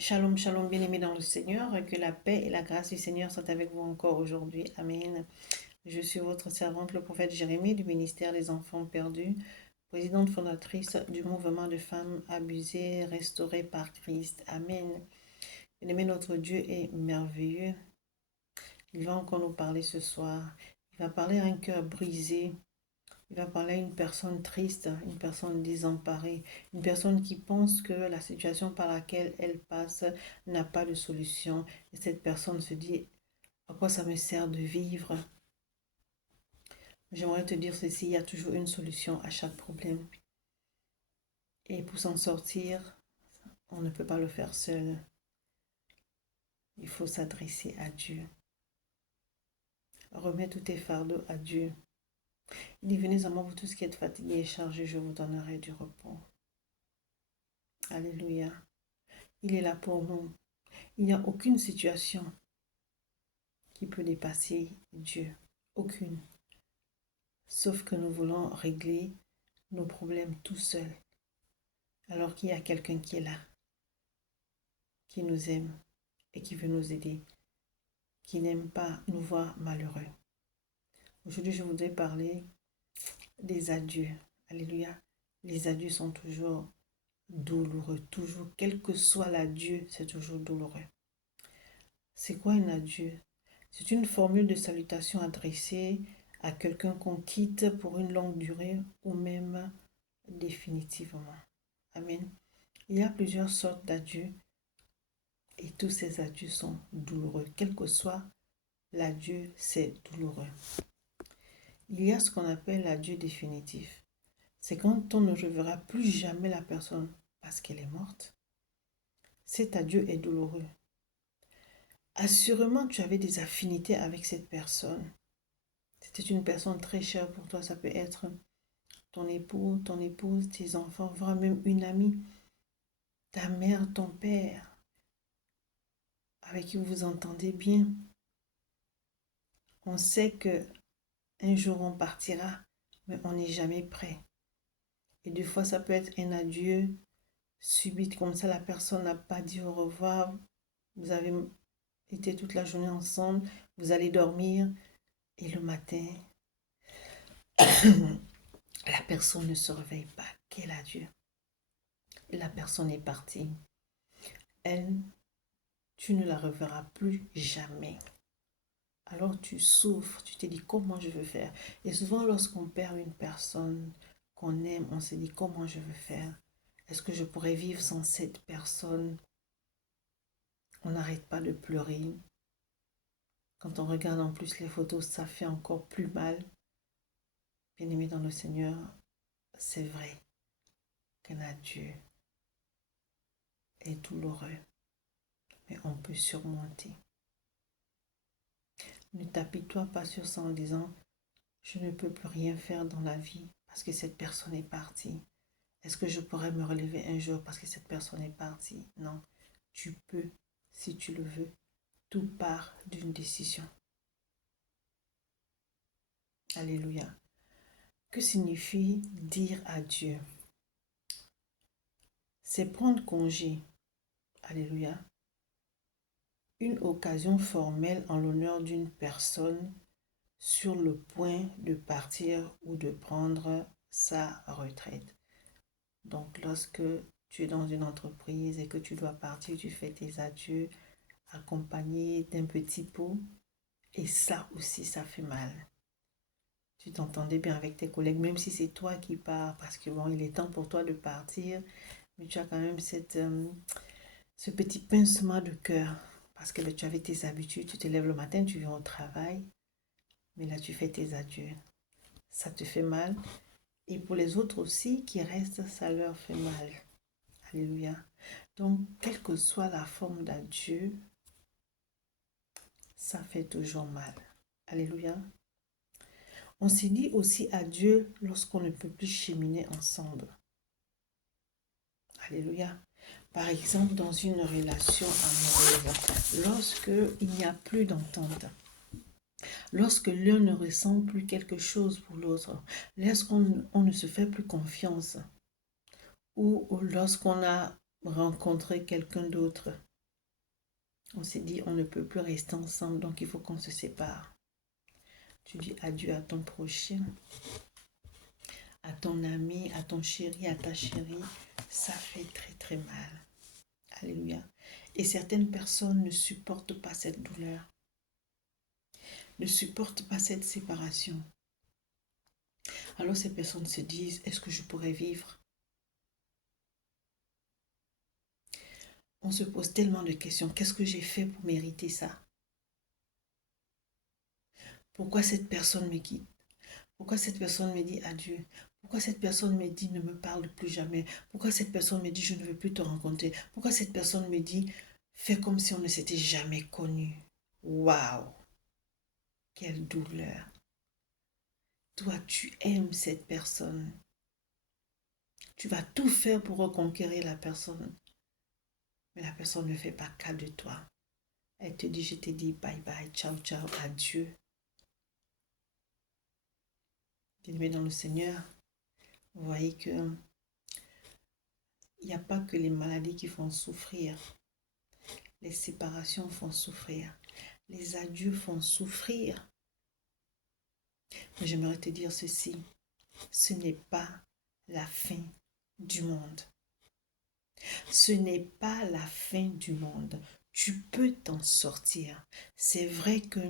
Shalom, shalom, bien-aimés dans le Seigneur, que la paix et la grâce du Seigneur soient avec vous encore aujourd'hui. Amen. Je suis votre servante, le prophète Jérémie, du ministère des Enfants Perdus, présidente fondatrice du mouvement de femmes abusées, restaurées par Christ. Amen. Bien-aimés, notre Dieu est merveilleux. Il va encore nous parler ce soir. Il va parler à un cœur brisé. Il va parler à une personne triste, une personne désemparée, une personne qui pense que la situation par laquelle elle passe n'a pas de solution. Et cette personne se dit, à quoi ça me sert de vivre? J'aimerais te dire ceci, il y a toujours une solution à chaque problème. Et pour s'en sortir, on ne peut pas le faire seul. Il faut s'adresser à Dieu. Remets tous tes fardeaux à Dieu. Il dit, venez à moi, vous tous qui êtes fatigués et chargés, je vous donnerai du repos. Alléluia. Il est là pour nous. Il n'y a aucune situation qui peut dépasser Dieu. Aucune. Sauf que nous voulons régler nos problèmes tout seuls. Alors qu'il y a quelqu'un qui est là, qui nous aime et qui veut nous aider, qui n'aime pas nous voir malheureux. Aujourd'hui, je voudrais parler des adieux. Alléluia. Les adieux sont toujours douloureux. Toujours, quel que soit l'adieu, c'est toujours douloureux. C'est quoi un adieu? C'est une formule de salutation adressée à quelqu'un qu'on quitte pour une longue durée ou même définitivement. Amen. Il y a plusieurs sortes d'adieux et tous ces adieux sont douloureux. Quel que soit l'adieu, c'est douloureux. Il y a ce qu'on appelle l'adieu définitif. C'est quand on ne reverra plus jamais la personne parce qu'elle est morte. Cet adieu est douloureux. Assurément, tu avais des affinités avec cette personne. C'était une personne très chère pour toi. Ça peut être ton époux, ton épouse, tes enfants, voire même une amie, ta mère, ton père, avec qui vous vous entendez bien. On sait que un jour on partira, mais on n'est jamais prêt. Et des fois, ça peut être un adieu subit, comme ça, la personne n'a pas dit au revoir. Vous avez été toute la journée ensemble, vous allez dormir, et le matin, la personne ne se réveille pas. Quel adieu! La personne est partie. Elle, tu ne la reverras plus jamais. Alors tu souffres, tu te dis comment je veux faire. Et souvent lorsqu'on perd une personne qu'on aime, on se dit comment je veux faire. Est-ce que je pourrais vivre sans cette personne? On n'arrête pas de pleurer. Quand on regarde en plus les photos, ça fait encore plus mal. Bien-aimé dans le Seigneur, c'est vrai qu'un adieu est douloureux, mais on peut surmonter. Ne t'apitoie pas sur ça en disant je ne peux plus rien faire dans la vie parce que cette personne est partie. Est-ce que je pourrais me relever un jour parce que cette personne est partie? Non, tu peux, si tu le veux. Tout part d'une décision. Alléluia. Que signifie dire adieu? C'est prendre congé. Alléluia. Une occasion formelle en l'honneur d'une personne sur le point de partir ou de prendre sa retraite. Donc, lorsque tu es dans une entreprise et que tu dois partir, tu fais tes adieux accompagné d'un petit pot. Et ça aussi, ça fait mal. Tu t'entendais bien avec tes collègues, même si c'est toi qui pars, parce que bon, il est temps pour toi de partir, mais tu as quand même ce petit pincement de cœur, parce que tu avais tes habitudes, tu te lèves le matin, tu viens au travail, mais là tu fais tes adieux. Ça te fait mal. Et pour les autres aussi qui restent, ça leur fait mal. Alléluia. Donc, quelle que soit la forme d'adieu, ça fait toujours mal. Alléluia. On se dit aussi adieu lorsqu'on ne peut plus cheminer ensemble. Alléluia. Par exemple, dans une relation amoureuse, lorsque il n'y a plus d'entente, lorsque l'un ne ressent plus quelque chose pour l'autre, lorsqu'on ne se fait plus confiance, ou lorsqu'on a rencontré quelqu'un d'autre, On s'est dit, on ne peut plus rester ensemble, donc il faut qu'on se sépare. Tu dis adieu à ton prochain, à ton ami, à ton chéri, à ta chérie. Ça fait très très mal. Alléluia. Et certaines personnes ne supportent pas cette douleur, ne supportent pas cette séparation. Alors ces personnes se disent, est-ce que je pourrais vivre? On se pose tellement de questions. Qu'est-ce que j'ai fait pour mériter ça? Pourquoi cette personne me quitte? Pourquoi cette personne me dit adieu? Pourquoi cette personne me dit ne me parle plus jamais? Pourquoi cette personne me dit je ne veux plus te rencontrer? Pourquoi cette personne me dit fais comme si on ne s'était jamais connu? Waouh! Quelle douleur! Toi, tu aimes cette personne. Tu vas tout faire pour reconquérir la personne. Mais la personne ne fait pas cas de toi. Elle te dit, je te dis bye bye, ciao ciao, adieu. Bien-aimés dans le Seigneur, vous voyez que il n'y a pas que les maladies qui font souffrir. Les séparations font souffrir. Les adieux font souffrir. Mais j'aimerais te dire ceci. Ce n'est pas la fin du monde. Ce n'est pas la fin du monde. Tu peux t'en sortir. C'est vrai que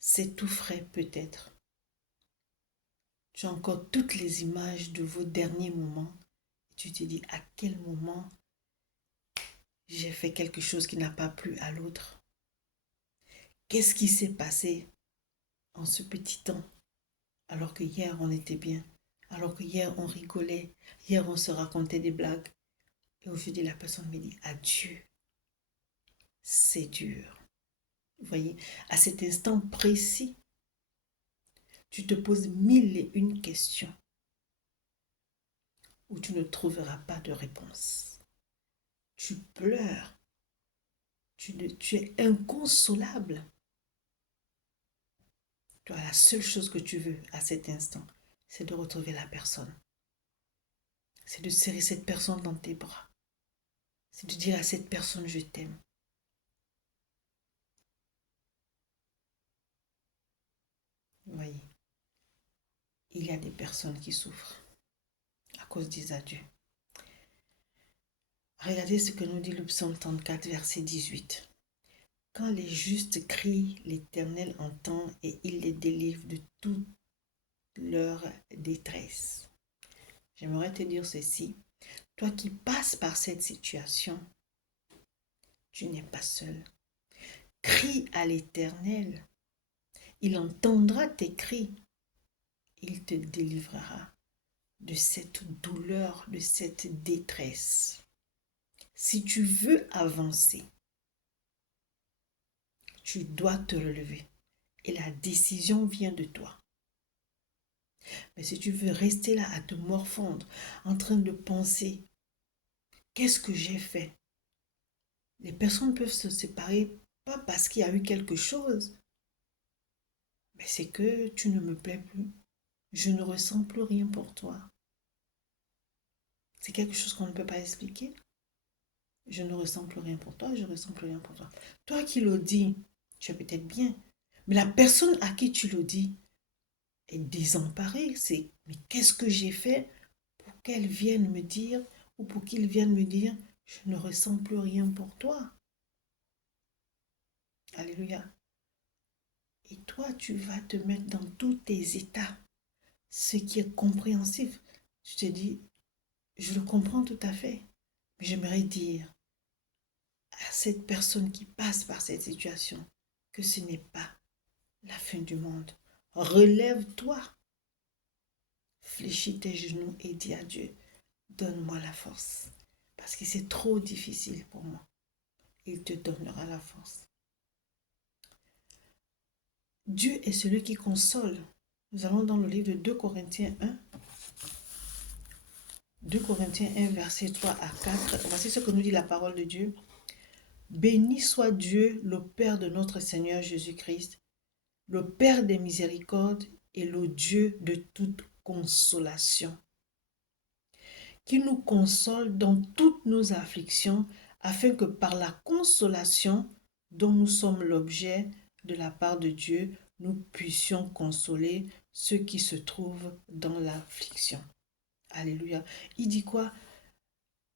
c'est tout frais peut-être. Tu as encore toutes les images de vos derniers moments. Tu te dis à quel moment j'ai fait quelque chose qui n'a pas plu à l'autre. Qu'est-ce qui s'est passé en ce petit temps alors que hier on était bien, alors que hier on rigolait, hier on se racontait des blagues. Et aujourd'hui la personne me dit adieu. C'est dur. Vous voyez, à cet instant précis, tu te poses mille et une questions où tu ne trouveras pas de réponse. Tu pleures. Tu es inconsolable. Toi, la seule chose que tu veux à cet instant, c'est de retrouver la personne. C'est de serrer cette personne dans tes bras. C'est de dire à cette personne, je t'aime. Vous voyez, il y a des personnes qui souffrent à cause des adieux. Regardez ce que nous dit le psaume 34, verset 18. Quand les justes crient, l'Éternel entend et il les délivre de toute leur détresse. J'aimerais te dire ceci. Toi qui passes par cette situation, tu n'es pas seul. Crie à l'Éternel. Il entendra tes cris. Il te délivrera de cette douleur, de cette détresse. Si tu veux avancer, tu dois te relever. Et la décision vient de toi. Mais si tu veux rester là à te morfondre, en train de penser, qu'est-ce que j'ai fait? Les personnes peuvent se séparer pas parce qu'il y a eu quelque chose, mais c'est que tu ne me plais plus. Je ne ressens plus rien pour toi. C'est quelque chose qu'on ne peut pas expliquer. Je ne ressens plus rien pour toi, je ne ressens plus rien pour toi. Toi qui le dis, tu es peut-être bien, mais la personne à qui tu le dis est désemparée. C'est, mais qu'est-ce que j'ai fait pour qu'elle vienne me dire, ou pour qu'il vienne me dire, je ne ressens plus rien pour toi. Alléluia. Et toi, tu vas te mettre dans tous tes états, ce qui est compréhensif. Tu te dis, je le comprends tout à fait, mais j'aimerais dire à cette personne qui passe par cette situation que ce n'est pas la fin du monde. Relève-toi, fléchis tes genoux et dis à Dieu, donne-moi la force, parce que c'est trop difficile pour moi. Il te donnera la force. Dieu est celui qui console. Nous allons dans le livre de 2 Corinthiens 1. 2 Corinthiens 1, verset 3 à 4. Voici ce que nous dit la parole de Dieu. Béni soit Dieu, le Père de notre Seigneur Jésus-Christ, le Père des miséricordes et le Dieu de toute consolation, qui nous console dans toutes nos afflictions, afin que par la consolation dont nous sommes l'objet de la part de Dieu, nous puissions consoler ceux qui se trouvent dans l'affliction. Alléluia. Il dit quoi?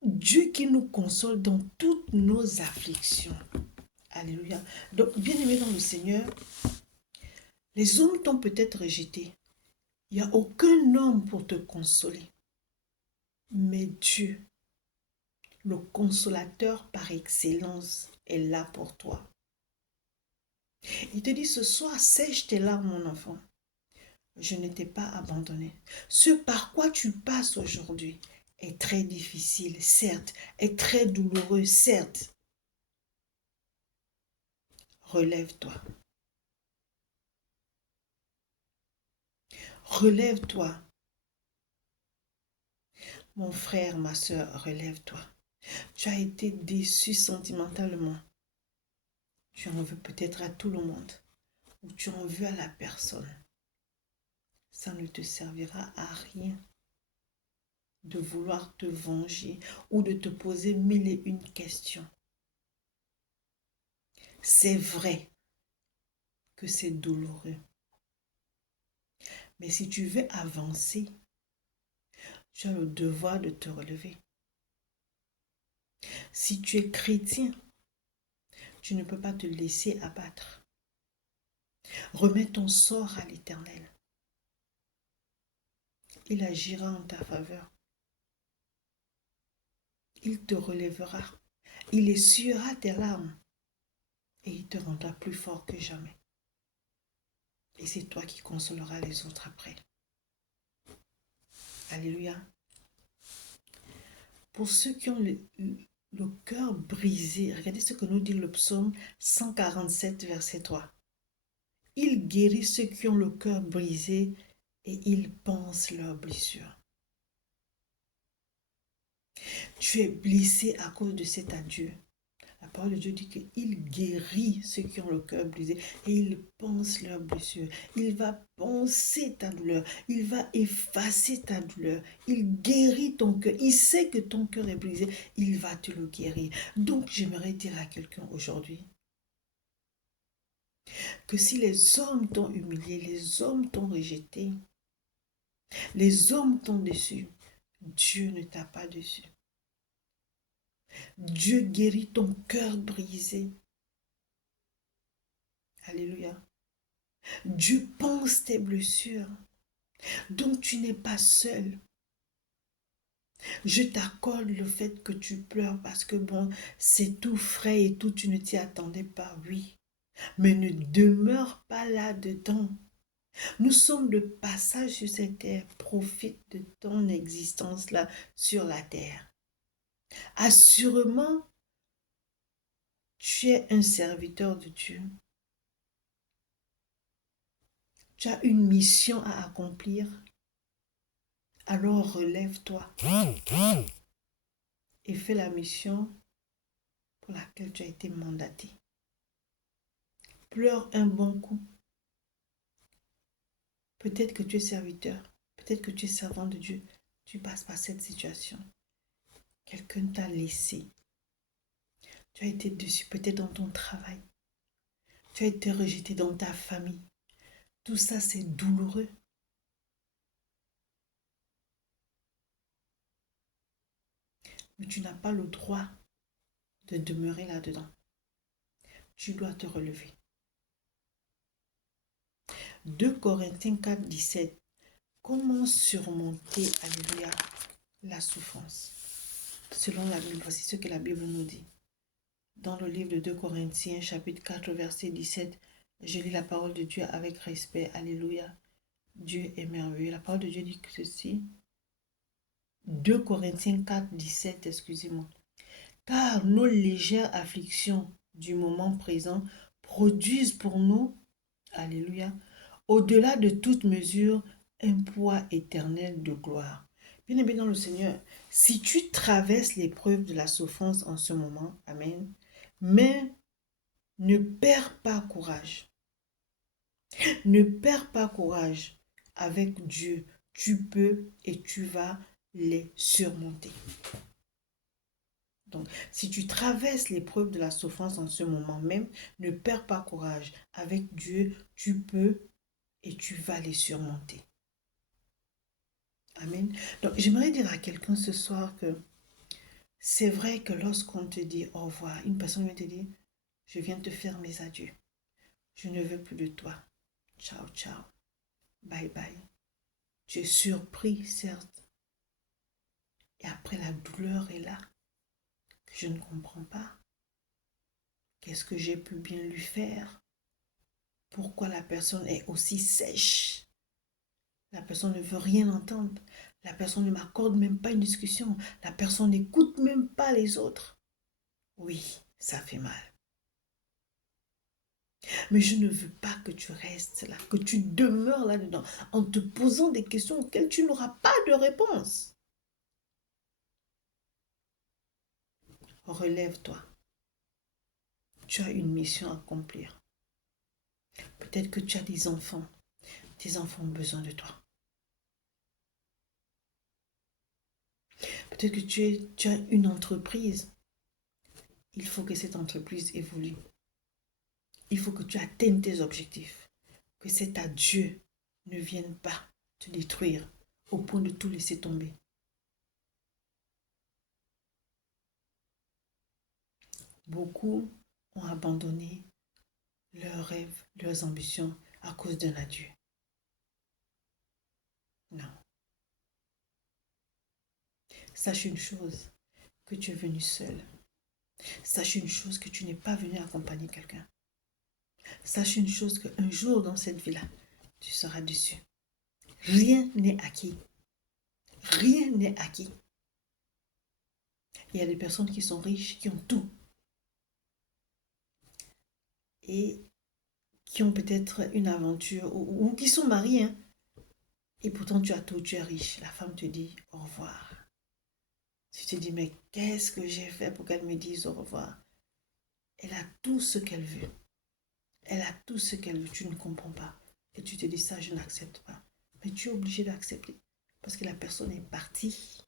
Dieu qui nous console dans toutes nos afflictions. Alléluia. Donc, bien-aimé dans le Seigneur, les hommes t'ont peut-être rejeté. Il n'y a aucun homme pour te consoler. Mais Dieu, le consolateur par excellence, est là pour toi. Il te dit ce soir, sèche tes larmes, mon enfant. Je ne t'ai pas abandonné. Ce par quoi tu passes aujourd'hui est très difficile, certes, est très douloureux, certes. Relève-toi. Relève-toi. Mon frère, ma soeur, relève-toi. Tu as été déçu sentimentalement. Tu en veux peut-être à tout le monde. Ou tu en veux à la personne. Ça ne te servira à rien de vouloir te venger ou de te poser mille et une questions. C'est vrai que c'est douloureux. Mais si tu veux avancer, tu as le devoir de te relever. Si tu es chrétien, tu ne peux pas te laisser abattre. Remets ton sort à l'Éternel. Il agira en ta faveur. Il te relèvera. Il essuiera tes larmes. Et il te rendra plus fort que jamais. Et c'est toi qui consoleras les autres après. Alléluia. Pour ceux qui ont le cœur brisé, regardez ce que nous dit le psaume 147, verset 3. Il guérit ceux qui ont le cœur brisé et il pense leurs blessures. Tu es blessé à cause de cet adieu. La parole de Dieu dit qu'il guérit ceux qui ont le cœur brisé et il pense leurs blessures. Il va penser ta douleur. Il va effacer ta douleur. Il guérit ton cœur. Il sait que ton cœur est brisé. Il va te le guérir. Donc, j'aimerais dire à quelqu'un aujourd'hui que si les hommes t'ont humilié, les hommes t'ont rejeté, les hommes t'ont déçu, Dieu ne t'a pas déçu. Dieu guérit ton cœur brisé. Alléluia. Dieu pense tes blessures. Donc tu n'es pas seul. Je t'accorde le fait que tu pleures parce que bon, c'est tout frais et tout, tu ne t'y attendais pas, oui. Mais ne demeure pas là-dedans. Nous sommes de passage sur cette terre. Profite de ton existence là sur la terre. Assurément, tu es un serviteur de Dieu. Tu as une mission à accomplir. Alors relève-toi et fais la mission pour laquelle tu as été mandaté. Pleure un bon coup. Peut-être que tu es serviteur, peut-être que tu es servant de Dieu. Tu passes par cette situation. Quelqu'un t'a laissé. Tu as été déçu peut-être dans ton travail. Tu as été rejeté dans ta famille. Tout ça, c'est douloureux. Mais tu n'as pas le droit de demeurer là-dedans. Tu dois te relever. 2 Corinthiens 4, 17. Comment surmonter, alléluia, la souffrance? Selon la Bible, voici ce que la Bible nous dit. Dans le livre de 2 Corinthiens, chapitre 4, verset 17, je lis la parole de Dieu avec respect. Alléluia. Dieu est merveilleux. La parole de Dieu dit que ceci. 2 Corinthiens 4, 17, excusez-moi. Car nos légères afflictions du moment présent produisent pour nous, alléluia, au-delà de toute mesure, un poids éternel de gloire. Bien-aimé dans le Seigneur, si tu traverses l'épreuve de la souffrance en ce moment, amen, mais ne perds pas courage. Ne perds pas courage. Avec Dieu, tu peux et tu vas les surmonter. Donc, si tu traverses l'épreuve de la souffrance en ce moment même, ne perds pas courage. Avec Dieu, tu peux et tu vas les surmonter. Amen. Donc, j'aimerais dire à quelqu'un ce soir que c'est vrai que lorsqu'on te dit au revoir, une personne vient te dire, je viens te faire mes adieux. Je ne veux plus de toi. Ciao, ciao. Bye, bye. Tu es surpris, certes. Et après, la douleur est là. Je ne comprends pas. Qu'est-ce que j'ai pu bien lui faire? Pourquoi la personne est aussi sèche? La personne ne veut rien entendre. La personne ne m'accorde même pas une discussion. La personne n'écoute même pas les autres. Oui, ça fait mal. Mais je ne veux pas que tu restes là, que tu demeures là-dedans en te posant des questions auxquelles tu n'auras pas de réponse. Relève-toi. Tu as une mission à accomplir. Peut-être que tu as des enfants. Tes enfants ont besoin de toi. Peut-être que tu as une entreprise. Il faut que cette entreprise évolue. Il faut que tu atteignes tes objectifs. Que cet adieu ne vienne pas te détruire au point de tout laisser tomber. Beaucoup ont abandonné leurs rêves, leurs ambitions à cause d'un adieu. Non. Sache une chose, que tu es venu seul. Sache une chose, que tu n'es pas venu accompagner quelqu'un. Sache une chose, qu'un jour dans cette vie-là, tu seras déçu. Rien n'est acquis. Rien n'est acquis. Il y a des personnes qui sont riches, qui ont tout. Et qui ont peut-être une aventure, ou qui sont mariés, hein. Et pourtant tu as tout, tu es riche. La femme te dit au revoir. Tu te dis, mais qu'est-ce que j'ai fait pour qu'elle me dise au revoir? Elle a tout ce qu'elle veut. Elle a tout ce qu'elle veut. Tu ne comprends pas. Et tu te dis, ça, je n'accepte pas. Mais tu es obligé d'accepter. Parce que la personne est partie.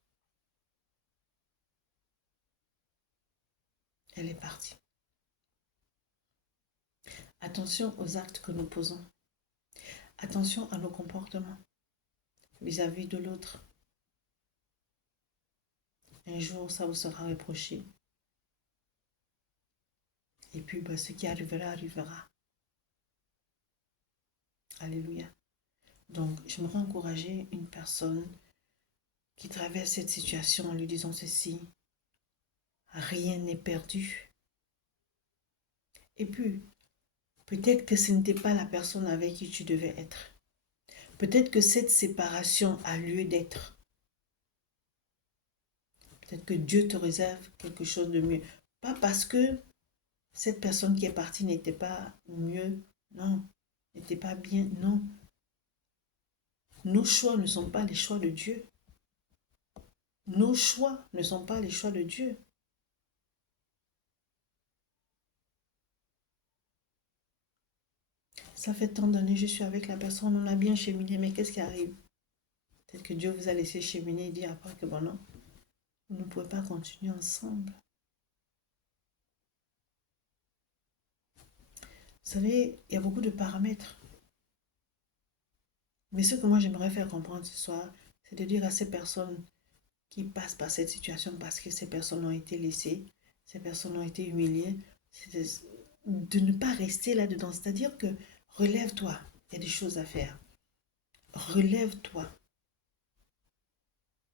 Elle est partie. Attention aux actes que nous posons. Attention à nos comportements vis-à-vis de l'autre. Un jour, ça vous sera reproché. Et puis, ce qui arrivera, arrivera. Alléluia. Donc, j'aimerais encourager une personne qui traverse cette situation en lui disant ceci. Rien n'est perdu. Et puis, peut-être que ce n'était pas la personne avec qui tu devais être. Peut-être que cette séparation a lieu d'être. Peut-être que Dieu te réserve quelque chose de mieux. Pas parce que cette personne qui est partie n'était pas mieux, non, n'était pas bien, non. Nos choix ne sont pas les choix de Dieu. Nos choix ne sont pas les choix de Dieu. Ça fait tant d'années que je suis avec la personne, on a bien cheminé, mais qu'est-ce qui arrive? Peut-être que Dieu vous a laissé cheminer et dit après que bon non, vous ne pouvez pas continuer ensemble. Vous savez, il y a beaucoup de paramètres. Mais ce que moi j'aimerais faire comprendre ce soir, c'est de dire à ces personnes qui passent par cette situation parce que ces personnes ont été laissées, ces personnes ont été humiliées, de ne pas rester là-dedans. C'est-à-dire que relève-toi, il y a des choses à faire. Relève-toi.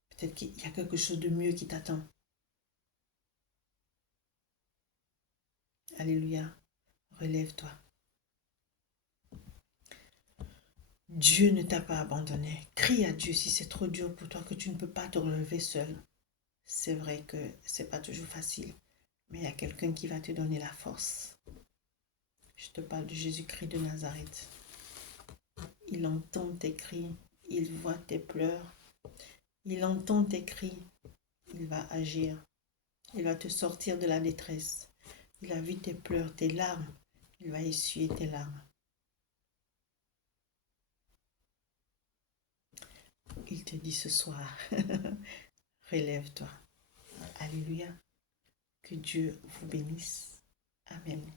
Peut-être qu'il y a quelque chose de mieux qui t'attend. Alléluia. Relève-toi. Dieu ne t'a pas abandonné. Crie à Dieu si c'est trop dur pour toi que tu ne peux pas te relever seul. C'est vrai que c'est pas toujours facile, mais il y a quelqu'un qui va te donner la force. Je te parle de Jésus-Christ de Nazareth. Il entend tes cris, il voit tes pleurs, il entend tes cris, il va agir, il va te sortir de la détresse. Il a vu tes pleurs, tes larmes, il va essuyer tes larmes. Il te dit ce soir, relève-toi. Alléluia. Que Dieu vous bénisse. Amen.